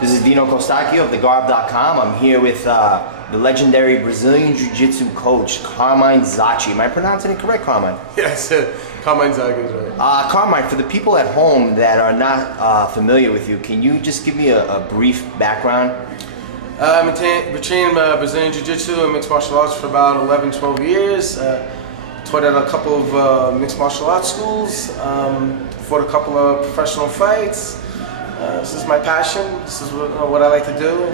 This is Dino Kostakio of thegarb.com. I'm here with the legendary Brazilian Jiu-Jitsu coach, Carmine Zocchi. Am I pronouncing it correct, Carmine? Yes, Carmine Zocchi is right. Carmine, for the people at home that are not familiar with you, can you just give me a brief background? I've been training Brazilian Jiu-Jitsu and mixed martial arts for about 11, 12 years. Taught at a couple of mixed martial arts schools, fought a couple of professional fights. This is my passion. This is what I like to do.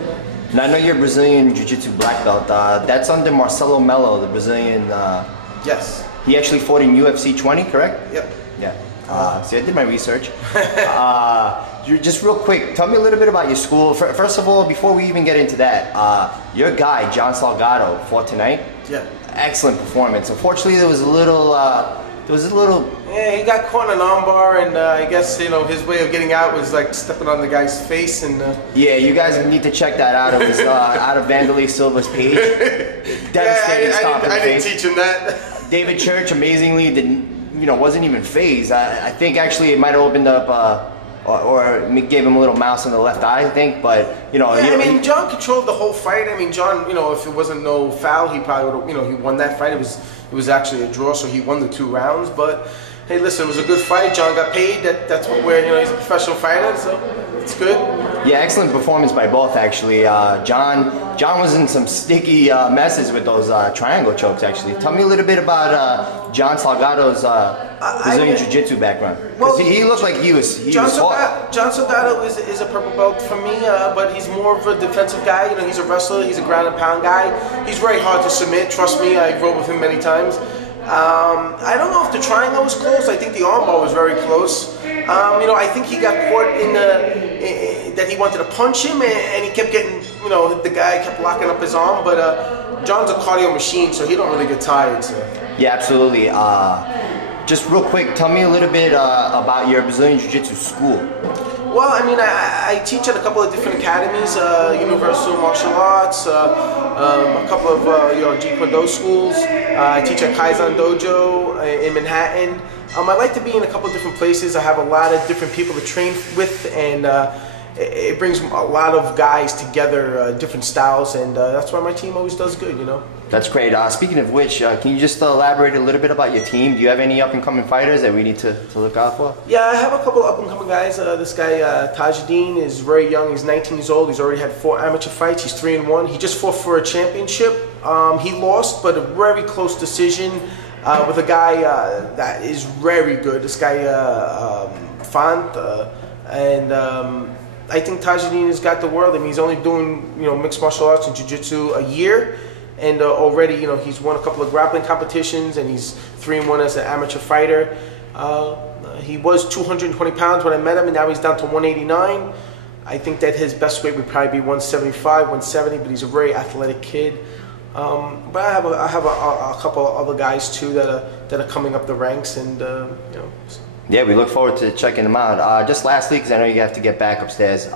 Now I know you're Brazilian Jiu-Jitsu Black Belt. That's under Marcelo Melo, the Brazilian. Yes. He actually fought in UFC 20, correct? Yep. Yeah. See, I did my research. Just real quick, tell me a little bit about your school. First of all, before we even get into that, your guy, John Salgado, fought tonight. Yeah. Excellent performance. Unfortunately, there was a little. Yeah, he got caught in an armbar, and I guess his way of getting out was like stepping on the guy's face, and. Yeah, you guys need to check that out. It was out of Vanderlei Silva's page. Devastating stop in the I didn't face. teach him that. David Church amazingly wasn't even phased. I think actually it might have opened up. Or gave him a little mouse in the left eye, I think, but Yeah, John controlled the whole fight. John, if it wasn't no foul, he probably would have, he won that fight. It was actually a draw, so he won the 2 rounds. But hey, listen, it was a good fight. John got paid. That's what he's a professional fighter, so it's good. Yeah, excellent performance by both actually. John was in some sticky messes with those triangle chokes actually. Tell me a little bit about John Salgado's Brazilian Jiu-Jitsu background. Because he looked like he was John Salgado is a purple belt for me, but he's more of a defensive guy. He's a wrestler. He's a ground and pound guy. He's very hard to submit. Trust me, I rode with him many times. I don't know if the triangle was close. I think the armbar was very close. I think he got caught in that he wanted to punch him, and he kept getting, the guy kept locking up his arm. But John's a cardio machine, so he don't really get tired. So. Yeah, absolutely. Just real quick, tell me a little bit about your Brazilian Jiu-Jitsu school. Well, I teach at a couple of different academies, Universal Martial Arts, a couple of Jeet Kune Do schools. I teach at Kaizen Dojo in Manhattan. I like to be in a couple of different places. I have a lot of different people to train with, and it brings a lot of guys together, different styles, and that's why my team always does good, That's great. Speaking of which, can you just elaborate a little bit about your team? Do you have any up-and-coming fighters that we need to look out for? Yeah, I have a couple of up-and-coming guys. This guy, Tajuddin, is very young. He's 19 years old. He's already had 4 amateur fights. He's 3-1. He just fought for a championship. He lost, but a very close decision with a guy that is very good. This guy, Font, and I think Tajuddin has got the world. He's only doing mixed martial arts and jiu-jitsu a year. And already, he's won a couple of grappling competitions, and he's 3-1 as an amateur fighter. He was 220 pounds when I met him, and now he's down to 189. I think that his best weight would probably be 175, 170, but he's a very athletic kid. But I have a couple of other guys too that are coming up the ranks, and Yeah, we look forward to checking them out. Just lastly, because I know you have to get back upstairs.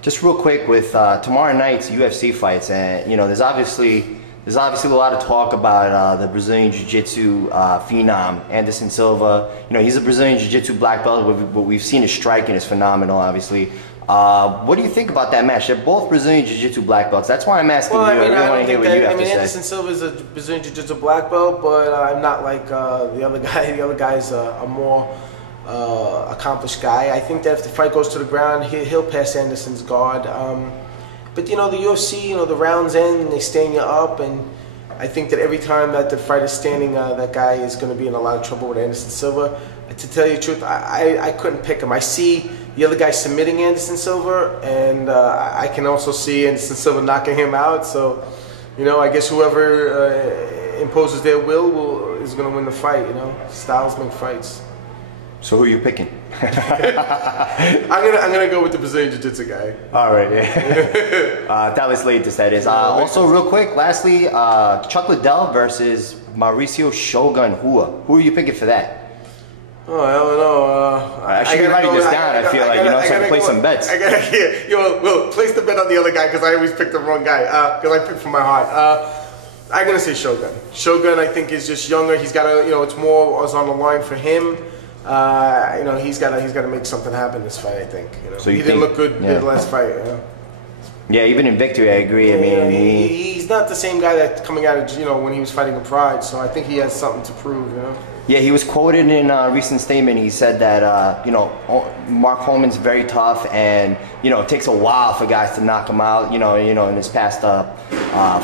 Just real quick with tomorrow night's UFC fights, and there's obviously a lot of talk about the Brazilian Jiu-Jitsu phenom Anderson Silva. He's a Brazilian Jiu-Jitsu black belt. What we've seen his striking is phenomenal, obviously. What do you think about that match? They're both Brazilian Jiu-Jitsu black belts. That's why I'm asking you. I really want to hear what you have to say. Anderson Silva is a Brazilian Jiu-Jitsu black belt, but I'm not like the other guy. The other guy's a more accomplished guy. I think that if the fight goes to the ground, he'll pass Anderson's guard. But the UFC, the rounds end and they stand you up, and I think that every time that the fight is standing, that guy is going to be in a lot of trouble with Anderson Silva. To tell you the truth, I couldn't pick him. I see the other guy submitting Anderson Silva, and I can also see Anderson Silva knocking him out. So, I guess whoever imposes their will is going to win the fight. Styles make fights. So who are you picking? I'm gonna go with the Brazilian Jiu-Jitsu guy. All right, yeah. Dallas Leites, that is. Also, real quick, lastly, Chuck Liddell versus Mauricio Shogun Rua. Who are you picking for that? Oh, I don't know. I should be writing this down. I feel like so I can play some bets. Will place the bet on the other guy because I always pick the wrong guy. Because I pick from my heart. I'm gonna say Shogun. Shogun, I think, is just younger. He's got it's more on the line for him. You know, he's got to make something happen this fight. I think. You know, so you he didn't look good in the last fight. You know? Yeah, even in victory, I agree. I mean, he's not the same guy that coming out of, you know, when he was fighting in Pride. So I think he has something to prove. You know. Yeah, he was quoted in a recent statement. He said that you know, Mark Holman's very tough, and you know, it takes a while for guys to knock him out. You know, in his past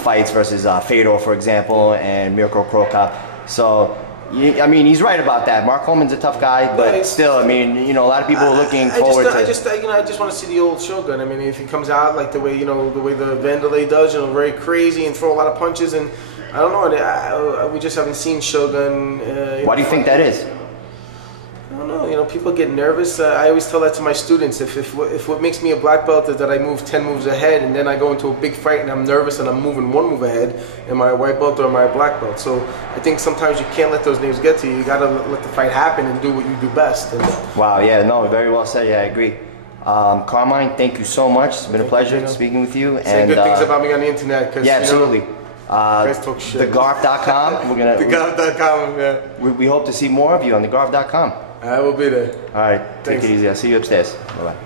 fights versus Fedor, for example, and Mirko Krokop. So. I mean, he's right about that. Mark Holman's a tough guy, but still, I mean, you know, a lot of people are looking forward to. I just want to see the old Shogun. I mean, if he comes out like the way the Vanderlei does, you know, very crazy and throw a lot of punches, and I don't know, we just haven't seen Shogun. Why do you think that is? I don't know. You know, people get nervous. I always tell that to my students. If what makes me a black belt is that I move 10 moves ahead, and then I go into a big fight and I'm nervous and I'm moving 1 move ahead, am I a white belt or am I a black belt? So I think sometimes you can't let those names get to you. You got to let the fight happen and do what you do best. And, wow. Yeah. No. Very well said. Yeah, I agree. Carmine, thank you so much. It's been a pleasure speaking with you. Say good things about me on the internet. Yeah, absolutely. Talk shit. TheGarf.com. We're gonna. TheGarf.com. Yeah. We hope to see more of you on TheGarf.com. I will be there. All right. Take it easy. I'll see you upstairs. Bye bye.